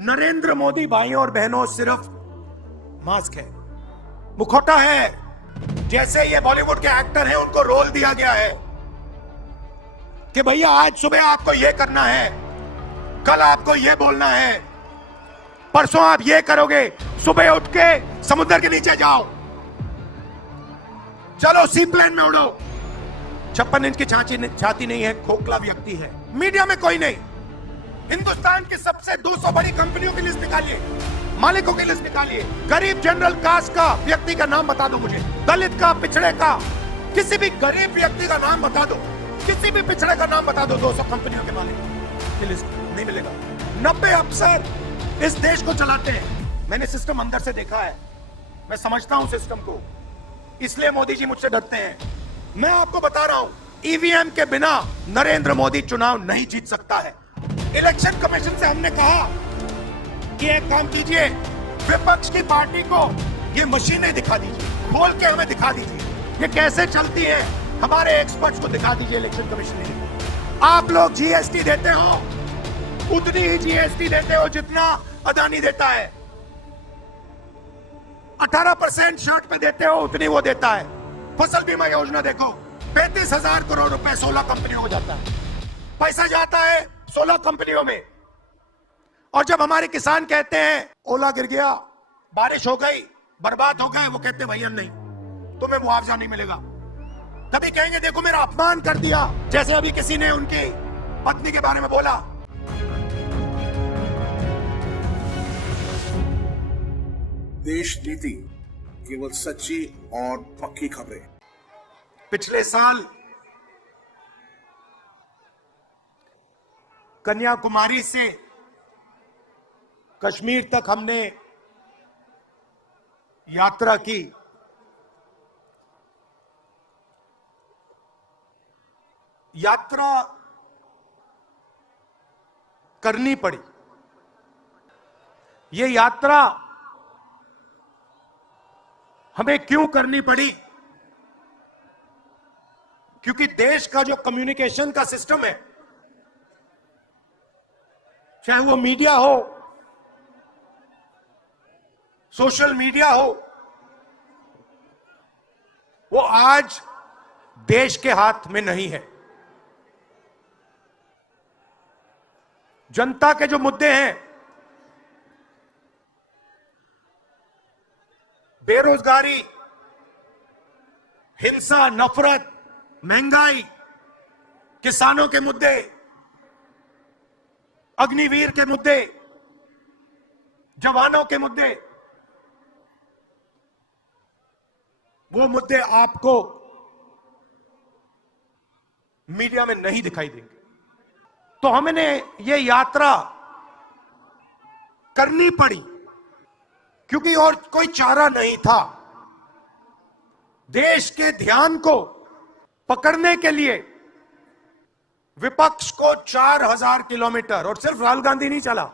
नरेंद्र मोदी भाइयों और बहनों सिर्फ मास्क है, मुखौटा है। जैसे ये बॉलीवुड के एक्टर हैं, उनको रोल दिया गया है कि भैया आज सुबह आपको ये करना है, कल आपको ये बोलना है, परसों आप ये करोगे, सुबह उठ के समुद्र के नीचे जाओ, चलो सी प्लेन में उड़ो। 56 इंच की छाती नहीं है, खोखला व्यक्ति है। मीडिया में कोई नहीं। हिंदुस्तान की सबसे 200 बड़ी कंपनियों की लिस्ट निकालिए, मालिकों की लिस्ट निकालिए, गरीब जनरल कास्ट का व्यक्ति का नाम बता दो मुझे, दलित का, पिछड़े का, किसी भी गरीब व्यक्ति का नाम बता दो, किसी भी पिछड़े का नाम बता दो। 200 कंपनियों के मालिक की लिस्ट नहीं मिलेगा। 90 अफसर इस देश को चलाते हैं। मैंने सिस्टम अंदर से देखा है, मैं समझता हूं सिस्टम को, इसलिए मोदी जी मुझसे डरते हैं। मैं आपको बता रहा हूं, ईवीएम के बिना नरेंद्र मोदी चुनाव नहीं जीत सकता है। इलेक्शन कमीशन से हमने कहा कि एक काम कीजिए, विपक्ष की पार्टी को ये मशीनें दिखा दीजिए, खोल के हमें दिखा दीजिए ये कैसे चलती है, हमारे एक्सपर्ट्स को दिखा दीजिए। इलेक्शन कमीशन ने, आप लोग जीएसटी देते हो, उतनी ही जीएसटी देते हो जितना अदानी देता है। 18% शर्ट पे देते हो, उतनी वो देता है। फसल बीमा योजना देखो, 35,000 करोड़ रुपए 16 कंपनियों को जाता है। पैसा जाता है 16 कंपनियों में। और जब हमारे किसान कहते हैं ओला गिर गया, बारिश हो गई, बर्बाद हो गए, वो कहते भैया नहीं, तुम्हें मुआवजा नहीं मिलेगा। कभी कहेंगे देखो मेरा अपमान कर दिया, जैसे अभी किसी ने उनकी पत्नी के बारे में बोला। देश नीति केवल सच्ची और पक्की खबरें। पिछले साल कन्याकुमारी से कश्मीर तक हमने यात्रा की। यात्रा करनी पड़ी। ये यात्रा हमें क्यों करनी पड़ी? क्योंकि देश का जो कम्युनिकेशन का सिस्टम है, चाहे वो मीडिया हो, सोशल मीडिया हो, वो आज देश के हाथ में नहीं है। जनता के जो मुद्दे हैं, बेरोजगारी, हिंसा, नफरत, महंगाई, किसानों के मुद्दे, अग्निवीर के मुद्दे, जवानों के मुद्दे, वो मुद्दे आपको मीडिया में नहीं दिखाई देंगे। तो हमने ये यात्रा करनी पड़ी क्योंकि और कोई चारा नहीं था। देश के ध्यान को पकड़ने के लिए विपक्ष को 4000 किलोमीटर, और सिर्फ राहुल गांधी नहीं चला,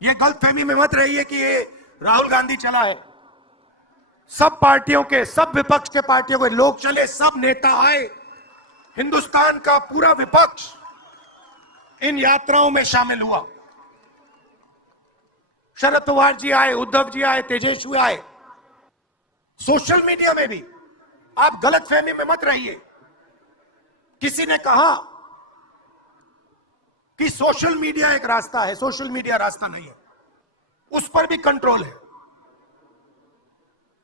यह गलतफहमी में मत रहिए कि ये राहुल गांधी चला है। सब पार्टियों के, सब विपक्ष के पार्टियों के लोग चले, सब नेता आए, हिंदुस्तान का पूरा विपक्ष इन यात्राओं में शामिल हुआ। शरद पवार जी आए, उद्धव जी आए, तेजस्वी आए। सोशल मीडिया में भी आप गलतफहमी में मत रहिए। किसी ने कहा कि सोशल मीडिया एक रास्ता है, सोशल मीडिया रास्ता नहीं है, उस पर भी कंट्रोल है।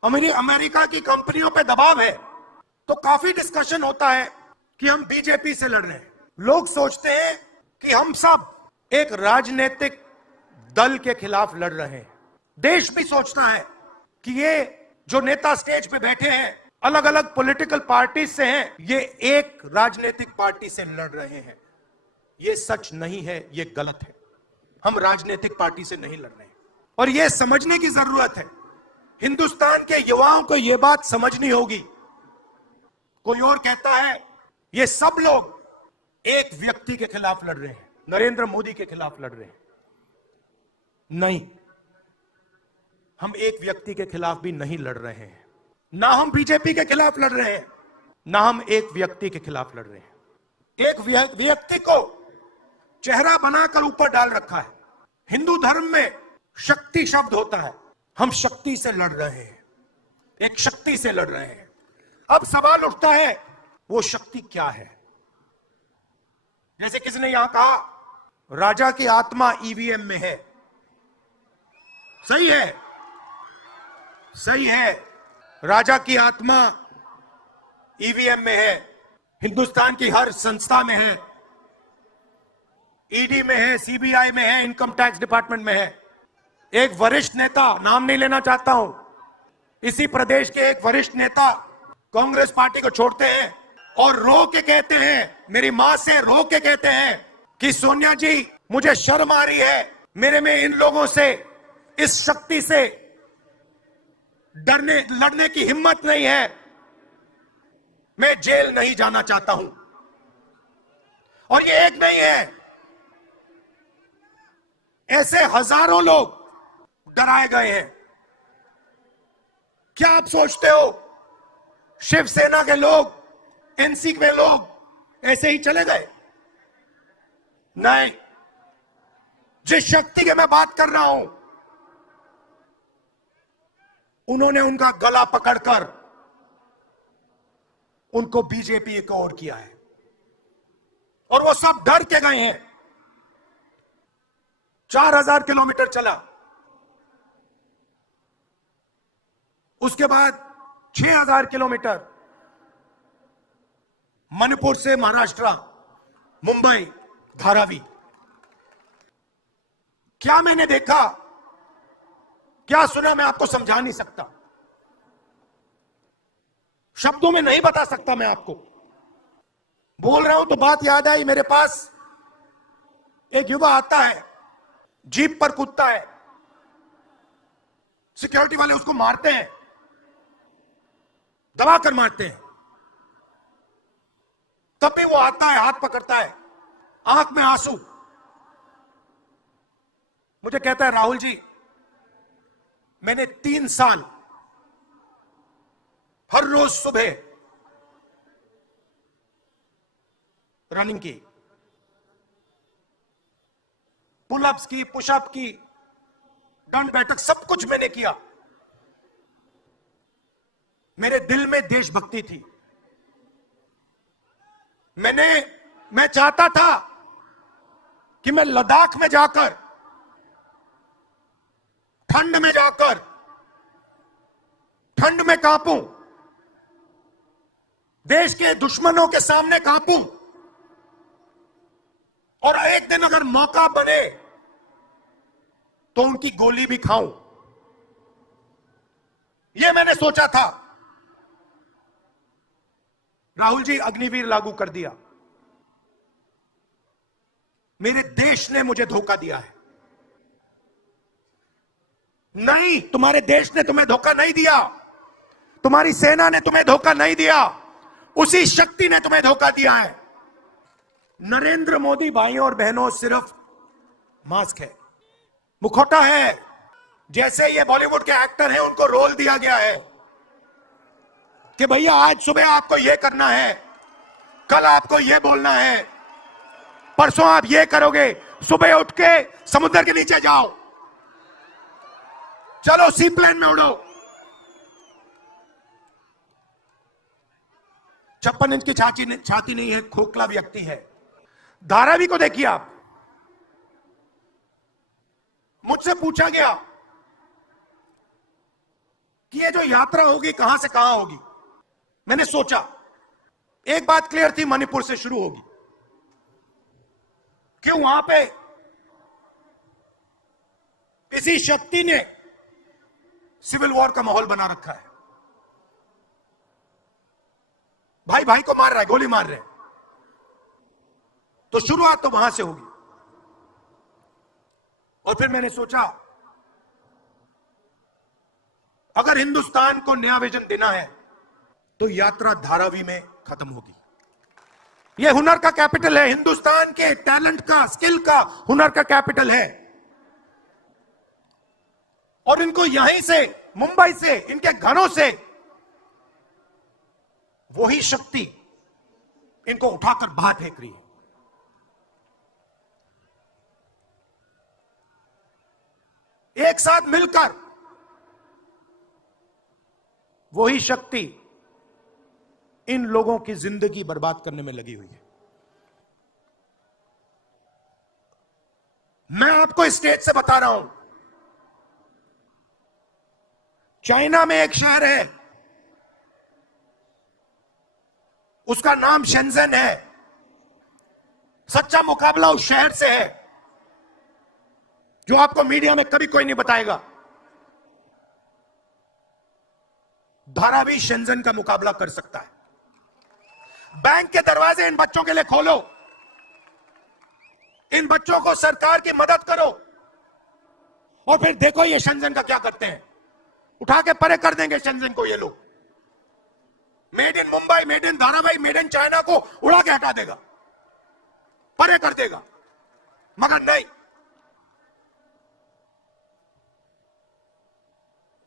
अमेरिका की कंपनियों पे दबाव है, तो काफी डिस्कशन होता है कि हम बीजेपी से लड़ रहे हैं। लोग सोचते हैं कि हम सब एक राजनीतिक दल के खिलाफ लड़ रहे हैं। देश भी सोचता है कि ये जो नेता स्टेज पे बैठे हैं, अलग अलग पॉलिटिकल पार्टी से हैं, ये एक राजनीतिक पार्टी से लड़ रहे हैं। ये सच नहीं है, ये गलत है। हम राजनीतिक पार्टी से नहीं लड़ रहे हैं, और ये समझने की जरूरत है। हिंदुस्तान के युवाओं को यह बात समझनी होगी। कोई और कहता है ये सब लोग एक व्यक्ति के खिलाफ लड़ रहे हैं, नरेंद्र मोदी के खिलाफ लड़ रहे हैं। नहीं, हम एक व्यक्ति के खिलाफ भी नहीं लड़ रहे हैं। ना हम बीजेपी के खिलाफ लड़ रहे हैं, ना हम एक व्यक्ति के खिलाफ लड़ रहे हैं। एक व्यक्ति को चेहरा बनाकर ऊपर डाल रखा है। हिंदू धर्म में शक्ति शब्द होता है। हम शक्ति से लड़ रहे हैं, एक शक्ति से लड़ रहे हैं। अब सवाल उठता है वो शक्ति क्या है? जैसे किसी ने यहां कहा राजा की आत्मा ईवीएम में है। सही है, सही है, राजा की आत्मा ईवीएम में है, हिंदुस्तान की हर संस्था में है, ईडी में है, सीबीआई में है, इनकम टैक्स डिपार्टमेंट में है। एक वरिष्ठ नेता, नाम नहीं लेना चाहता हूं, इसी प्रदेश के एक वरिष्ठ नेता कांग्रेस पार्टी को छोड़ते हैं और रो के कहते हैं, मेरी मां से रो के कहते हैं कि सोनिया जी मुझे शर्म आ रही है, मेरे में इन लोगों से, इस शक्ति से डरने लड़ने की हिम्मत नहीं है, मैं जेल नहीं जाना चाहता हूं। और ये एक नहीं है, ऐसे हजारों लोग डराए गए हैं। क्या आप सोचते हो शिवसेना के लोग, एनसी के लोग ऐसे ही चले गए? नहीं, जिस शक्ति की मैं बात कर रहा हूं, उन्होंने उनका गला पकड़कर उनको बीजेपी की ओर किया है और वो सब डर के गए हैं। 4000 किलोमीटर चला, उसके बाद 6000 किलोमीटर मणिपुर से महाराष्ट्र, मुंबई, धारावी। क्या मैंने देखा, क्या सुना, मैं आपको समझा नहीं सकता, शब्दों में नहीं बता सकता। मैं आपको बोल रहा हूं तो बात याद आई, मेरे पास एक युवा आता है, जीप पर कूदता है, सिक्योरिटी वाले उसको मारते हैं, दबाकर मारते हैं, तब भी वो आता है, हाथ पकड़ता है, आंख में आंसू, मुझे कहता है राहुल जी मैंने 3 साल हर रोज सुबह रनिंग की, पुलअप्स की, पुशअप की, दंड बैठक, सब कुछ मैंने किया। मेरे दिल में देशभक्ति थी। मैं चाहता था कि मैं लद्दाख में जाकर, ठंड में जाकर, ठंड में कांपूं, देश के दुश्मनों के सामने कांपूं, और एक दिन अगर मौका बने तो उनकी गोली भी खाऊं। यह मैंने सोचा था। राहुल जी अग्निवीर लागू कर दिया। मेरे देश ने मुझे धोखा दिया है। नहीं, तुम्हारे देश ने तुम्हें धोखा नहीं दिया, तुम्हारी सेना ने तुम्हें धोखा नहीं दिया, उसी शक्ति ने तुम्हें धोखा दिया है। नरेंद्र मोदी भाइयों और बहनों सिर्फ मास्क है, मुखौटा है। जैसे ये बॉलीवुड के एक्टर हैं, उनको रोल दिया गया है कि भैया आज सुबह आपको ये करना है, कल आपको ये बोलना है, परसों आप ये करोगे, सुबह उठ के समुद्र के नीचे जाओ, चलो सी प्लेन में उड़ो। 56 इंच की छाती नहीं है, खोखला व्यक्ति है। धारावी को देखिए आप। मुझसे पूछा गया कि ये जो यात्रा होगी कहां से कहां होगी। मैंने सोचा, एक बात क्लियर थी, मणिपुर से शुरू होगी, कि वहां पे इसी शक्ति ने सिविल वॉर का माहौल बना रखा है। भाई भाई को मार रहा है, गोली मार रहे हैं, तो शुरुआत तो वहां से होगी। और फिर मैंने सोचा, अगर हिंदुस्तान को नया विजन देना है तो यात्रा धारावी में खत्म होगी। यह हुनर का कैपिटल है, हिंदुस्तान के टैलेंट का, स्किल का, हुनर का कैपिटल है। और इनको यहीं से, मुंबई से, इनके घरों से वही शक्ति इनको उठाकर बाहर फेंक रही है। एक साथ मिलकर वही शक्ति इन लोगों की जिंदगी बर्बाद करने में लगी हुई है। मैं आपको स्टेज से बता रहा हूं, चाइना में एक शहर है, उसका नाम शेंजन है। सच्चा मुकाबला उस शहर से है, जो आपको मीडिया में कभी कोई नहीं बताएगा। धारावी शेंजन का मुकाबला कर सकता है। बैंक के दरवाजे इन बच्चों के लिए खोलो, इन बच्चों को सरकार की मदद करो, और फिर देखो ये शेंजन का क्या करते हैं। उठा के परे कर देंगे शेंजन को ये लोग। Made in Mumbai, made in Dharavi, made in China को उड़ा के हटा देगा, परे कर देगा। मगर नहीं,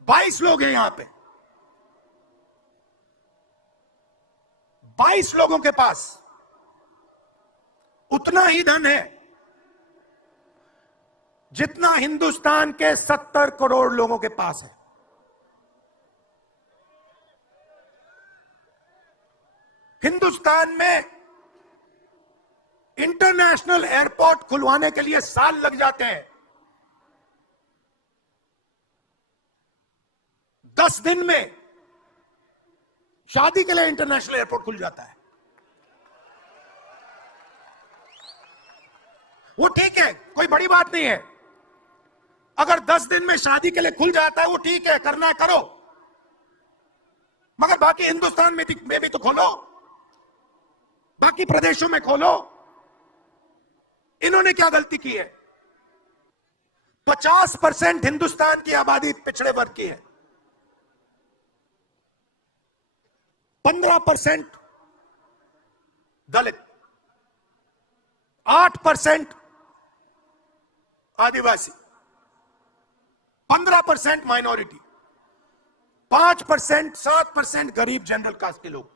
22 लोग हैं यहां पे, 22 लोगों के पास उतना ही धन है जितना हिंदुस्तान के 70 करोड़ लोगों के पास है। हिंदुस्तान में इंटरनेशनल एयरपोर्ट खुलवाने के लिए साल लग जाते हैं। 10 दिन में शादी के लिए इंटरनेशनल एयरपोर्ट खुल जाता है। वो ठीक है, कोई बड़ी बात नहीं है। अगर 10 दिन में शादी के लिए खुल जाता है, वो ठीक है, करना है करो। मगर बाकी हिंदुस्तान में भी तो खोलो, बाकी प्रदेशों में खोलो। इन्होंने क्या गलती की है? 50% हिंदुस्तान की आबादी पिछड़े वर्ग की है, 15% दलित, 8% आदिवासी, 15% माइनॉरिटी, 5%, 7% गरीब जनरल कास्ट के लोग।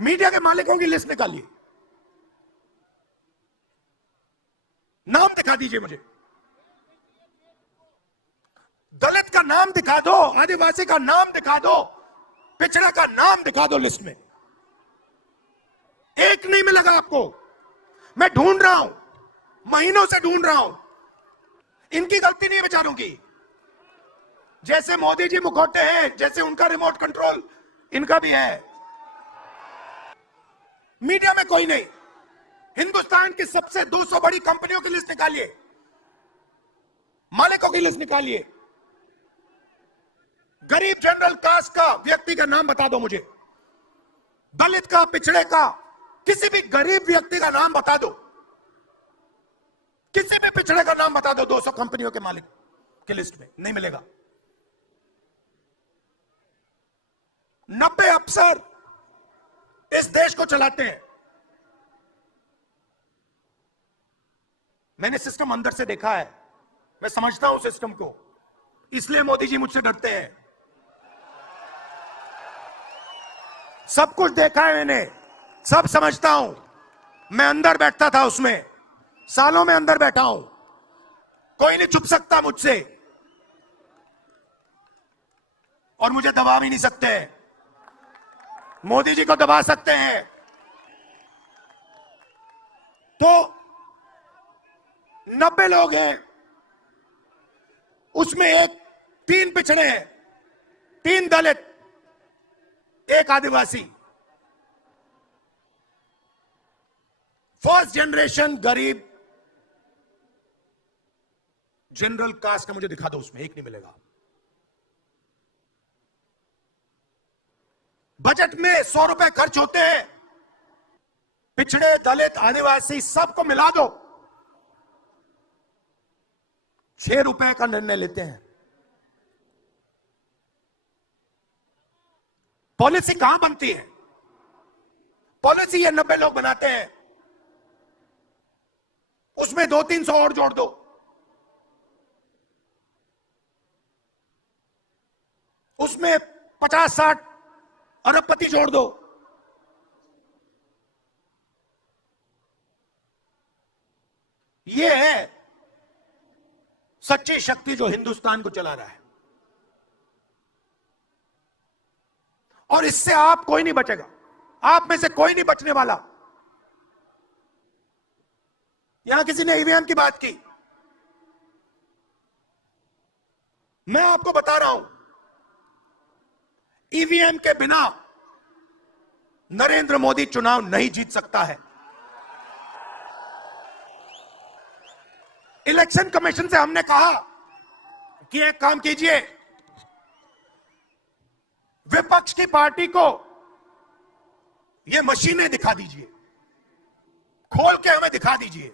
मीडिया के मालिकों की लिस्ट निकालिए, नाम दिखा दीजिए मुझे। दलित का नाम दिखा दो, आदिवासी का नाम दिखा दो, पिछड़ा का नाम दिखा दो लिस्ट में। एक नहीं मिलेगा आपको। मैं ढूंढ रहा हूं, महीनों से ढूंढ रहा हूं। इनकी गलती नहीं है बेचारों की। जैसे मोदी जी मुखौटे हैं, जैसे उनका रिमोट कंट्रोल इनका भी है। मीडिया में कोई नहीं। हिंदुस्तान की सबसे 200 बड़ी कंपनियों की लिस्ट निकालिए, मालिकों की लिस्ट निकालिए। गरीब जनरल कास्ट का व्यक्ति का नाम बता दो मुझे, दलित का, पिछड़े का, किसी भी गरीब व्यक्ति का नाम बता दो, किसी भी पिछड़े का नाम बता दो 200 कंपनियों के मालिक की लिस्ट में। नहीं मिलेगा। 90 अफसर इस देश को चलाते हैं। मैंने सिस्टम अंदर से देखा है, मैं समझता हूं सिस्टम को, इसलिए मोदी जी मुझसे डरते हैं। सब कुछ देखा है मैंने, सब समझता हूं। मैं अंदर बैठता था उसमें, सालों में अंदर बैठा हूं। कोई नहीं छुप सकता मुझसे, और मुझे दबा भी नहीं सकते। मोदी जी को दबा सकते हैं। तो 90 लोग हैं, उसमें 3 पिछड़े हैं, 3 दलित, 1 आदिवासी। फर्स्ट जनरेशन गरीब जनरल कास्ट का मुझे दिखा दो, उसमें 1 नहीं मिलेगा। बजट में 100 रुपए खर्च होते हैं, पिछड़े, दलित, आदिवासी सबको मिला दो, 6 रुपए का निर्णय लेते हैं। पॉलिसी कहां बनती है? पॉलिसी ये 90 लोग बनाते हैं, उसमें 200-300 और जोड़ दो। उसमें 50-60 अरबपति जोड़ दो। ये है सच्ची शक्ति जो हिंदुस्तान को चला रहा है। और इससे आप कोई नहीं बचेगा, आप में से कोई नहीं बचने वाला। यहां किसी ने ईवीएम की बात की, मैं आपको बता रहा हूं, ईवीएम के बिना नरेंद्र मोदी चुनाव नहीं जीत सकता है। इलेक्शन कमीशन से हमने कहा कि एक काम कीजिए, विपक्ष की पार्टी को ये मशीनें दिखा दीजिए, खोल के हमें दिखा दीजिए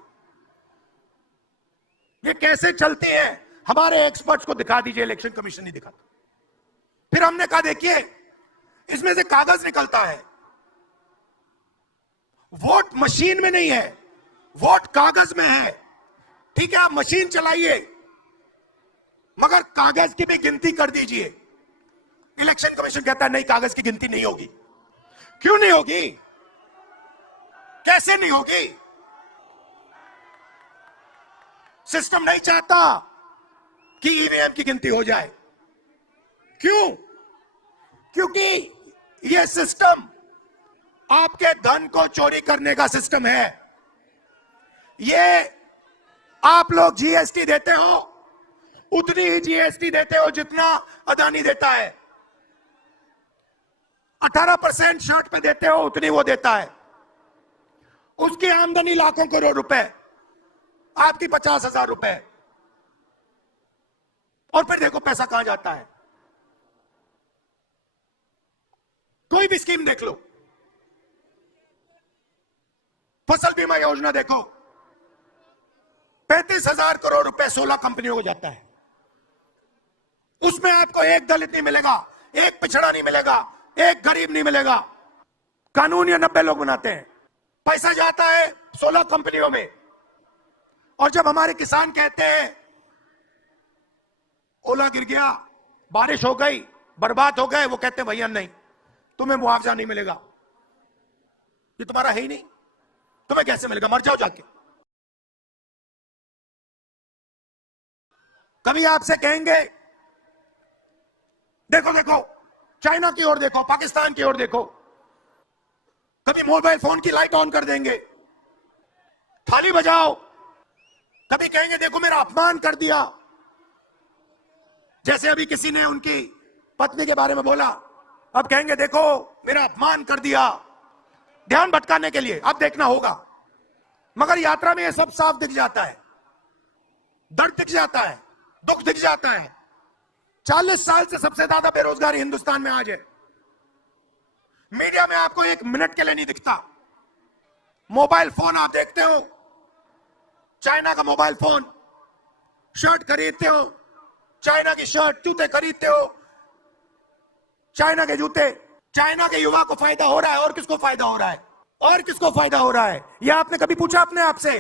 ये कैसे चलती है, हमारे एक्सपर्ट्स को दिखा दीजिए। इलेक्शन कमीशन नहीं दिखाता। फिर हमने कहा देखिए, इसमें से कागज निकलता है, वोट मशीन में नहीं है, वोट कागज में है। ठीक है, आप मशीन चलाइए, मगर कागज की भी गिनती कर दीजिए। इलेक्शन कमीशन कहता है नहीं, कागज की गिनती नहीं होगी। क्यों नहीं होगी? कैसे नहीं होगी? सिस्टम नहीं चाहता कि ईवीएम की गिनती हो जाए। क्यों? क्योंकि यह सिस्टम आपके धन को चोरी करने का सिस्टम है। ये आप लोग जीएसटी देते हो, उतनी ही जीएसटी देते हो जितना अदानी देता है। 18% शर्ट पे देते हो, उतनी वो देता है। उसकी आमदनी लाखों करोड़ रुपए, आपकी 50,000 रुपए। और फिर देखो पैसा कहां जाता है। कोई भी स्कीम देख लो, फसल बीमा योजना देखो, 35,000 करोड़ रुपए 16 कंपनियों को जाता है। उसमें आपको एक दलित नहीं मिलेगा, एक पिछड़ा नहीं मिलेगा, एक गरीब नहीं मिलेगा। कानून ये 90 लोग बनाते हैं, पैसा जाता है 16 कंपनियों में। और जब हमारे किसान कहते हैं ओला गिर गया, बारिश हो गई, बर्बाद हो गए, वो कहते हैं भैया नहीं, तुम्हें मुआवजा नहीं मिलेगा, ये तुम्हारा है ही नहीं, तुम्हें कैसे मिलेगा, मर जाओ जाके। कभी आपसे कहेंगे देखो देखो चाइना की ओर देखो, पाकिस्तान की ओर देखो। कभी मोबाइल फोन की लाइट ऑन कर देंगे, थाली बजाओ। कभी कहेंगे देखो मेरा अपमान कर दिया, जैसे अभी किसी ने उनकी पत्नी के बारे में बोला, अब कहेंगे देखो मेरा अपमान कर दिया, ध्यान भटकाने के लिए। अब देखना होगा, मगर यात्रा में यह सब साफ दिख जाता है, दर्द दिख जाता है, दुख दिख जाता है। 40 साल से सबसे ज्यादा बेरोजगारी हिंदुस्तान में आज है। मीडिया में आपको एक मिनट के लिए नहीं दिखता। मोबाइल फोन आप देखते हो, चाइना का मोबाइल फोन, शर्ट खरीदते हो, चाइना की शर्ट, जूते खरीदते हो, चाइना के जूते। चाइना के युवा को फायदा हो रहा है, और किसको फायदा हो रहा है? और किसको फायदा हो रहा है? यह आपने कभी पूछा अपने आप से?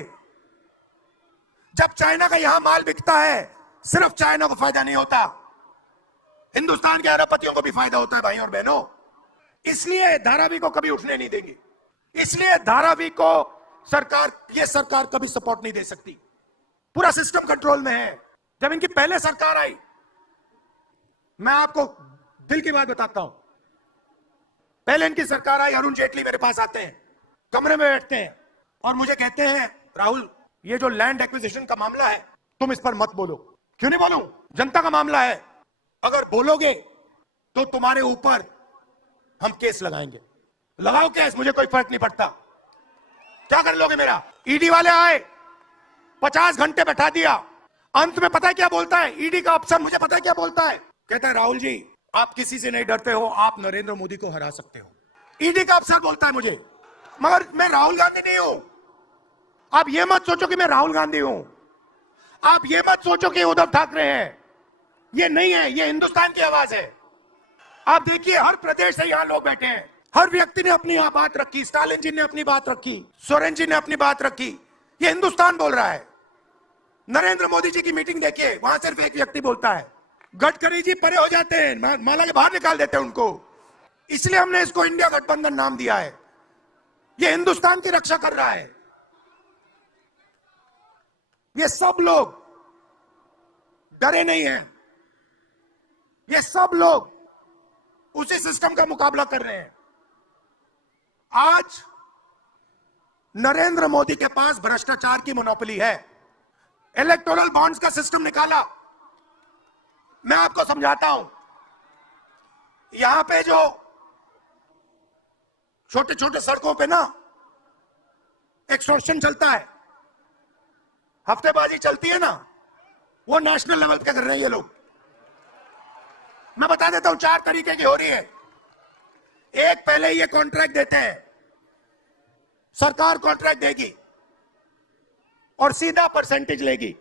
जब चाइना का यहां माल बिकता है, सिर्फ चाइना को फायदा नहीं होता, हिंदुस्तान के अरबपतियों को भी फायदा होता है भाई और बहनों। इसलिए धारावी को कभी उठने नहीं देंगे। इसलिए धारावी को यह सरकार कभी सपोर्ट नहीं दे सकती। पूरा सिस्टम कंट्रोल में है। जब इनकी पहले सरकार आई, मैं आपको दिल की बात बताता हूं, पहले इनकी सरकार आई, अरुण जेटली मेरे पास आते हैं, कमरे में बैठते हैं और मुझे कहते हैं राहुल, ये जो लैंड एक्विजिशन का मामला है, तुम इस पर मत बोलो। क्यों नहीं बोलूं? जनता का मामला है, अगर बोलोगे तो तुम्हारे ऊपर हम केस लगाएंगे। लगाओ केस, मुझे कोई फर्क नहीं पड़ता। क्या कर लोगे मेरा? ईडी वाले आए, 50 घंटे बैठा दिया, अंत में पता है क्या बोलता है ईडी का अफसर? मुझे पता है क्या बोलता है? कहता है राहुल जी, आप किसी से नहीं डरते हो, आप नरेंद्र मोदी को हरा सकते हो। ईडी का अफसर बोलता है मुझे, मगर मैं राहुल गांधी नहीं हूं। आप ये मत सोचो कि मैं राहुल गांधी हूं, आप ये मत सोचो कि उद्धव ठाकरे हैं। ये नहीं है, ये हिंदुस्तान की आवाज है। आप देखिए, हर प्रदेश से यहां लोग बैठे हैं, हर व्यक्ति ने अपनी यहां बात रखी, स्टालिन जी ने अपनी बात रखी, सोरेन जी ने अपनी बात रखी। ये हिंदुस्तान बोल रहा है। नरेंद्र मोदी जी की मीटिंग देखिए, वहां सिर्फ एक व्यक्ति बोलता है, गडकरी जी परे हो जाते हैं, माला के बाहर निकाल देते हैं उनको। इसलिए हमने इसको इंडिया गठबंधन नाम दिया है। ये हिंदुस्तान की रक्षा कर रहा है। ये सब लोग डरे नहीं हैं। ये सब लोग उसी सिस्टम का मुकाबला कर रहे हैं। आज नरेंद्र मोदी के पास भ्रष्टाचार की मोनोपोली है। इलेक्टोरल बॉन्ड्स का सिस्टम निकाला। मैं आपको समझाता हूं। यहां पे जो छोटे छोटे सड़कों पे ना एक्सटॉर्शन चलता है, हफ्तेबाजी चलती है ना, वो नेशनल लेवल पे कर रहे हैं ये लोग। मैं बता देता हूं, 4 तरीके की हो रही है। एक, पहले ये कॉन्ट्रैक्ट देते हैं, सरकार कॉन्ट्रैक्ट देगी और सीधा परसेंटेज लेगी।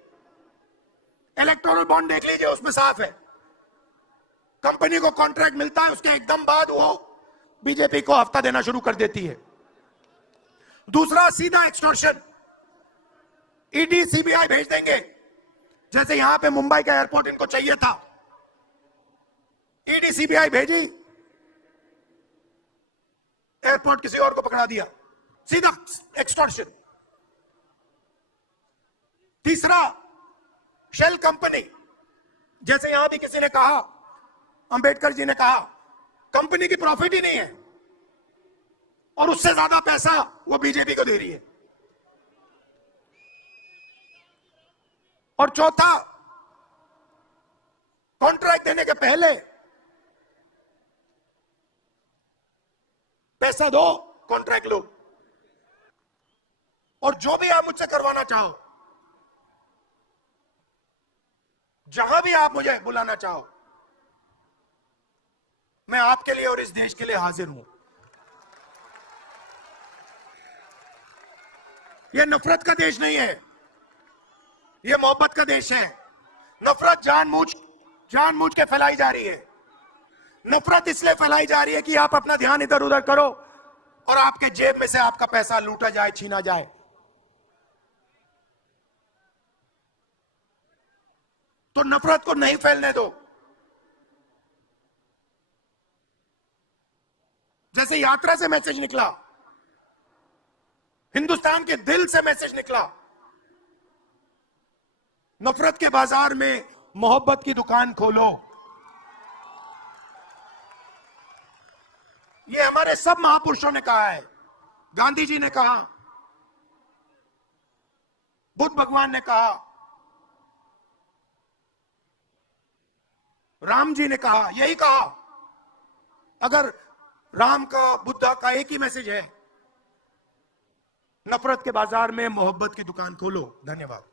इलेक्टोरल बॉन्ड देख लीजिए, उसमें साफ है। कंपनी को कॉन्ट्रैक्ट मिलता है, उसके एकदम बाद वो बीजेपी को हफ्ता देना शुरू कर देती है। दूसरा, सीधा एक्सटॉर्शन। ईडी सीबीआई भेज देंगे। जैसे यहां पे मुंबई का एयरपोर्ट इनको चाहिए था, ईडी सीबीआई भेजी, एयरपोर्ट किसी और को पकड़ा दिया। सीधा एक्सटॉर्शन। तीसरा, शेल कंपनी। जैसे यहां भी किसी ने कहा, अंबेडकर जी ने कहा, कंपनी की प्रॉफिट ही नहीं है और उससे ज्यादा पैसा वो बीजेपी को दे रही है। और चौथा, कॉन्ट्रैक्ट देने के पहले पैसा दो, कॉन्ट्रैक्ट लो, और जो भी आप मुझसे करवाना चाहो, जहां भी आप मुझे बुलाना चाहो, मैं आपके लिए और इस देश के लिए हाजिर हूं। यह नफरत का देश नहीं है, यह मोहब्बत का देश है। नफरत जानबूझ के फैलाई जा रही है। नफरत इसलिए फैलाई जा रही है कि आप अपना ध्यान इधर उधर करो और आपके जेब में से आपका पैसा लूटा जाए, छीना जाए। तो नफरत को नहीं फैलने दो। जैसे यात्रा से मैसेज निकला, हिंदुस्तान के दिल से मैसेज निकला, नफरत के बाजार में मोहब्बत की दुकान खोलो। ये हमारे सब महापुरुषों ने कहा है। गांधी जी ने कहा, बुद्ध भगवान ने कहा, राम जी ने कहा, यही कहा। अगर राम का, बुद्धा का एक ही मैसेज है, नफरत के बाजार में मोहब्बत की दुकान खोलो। धन्यवाद।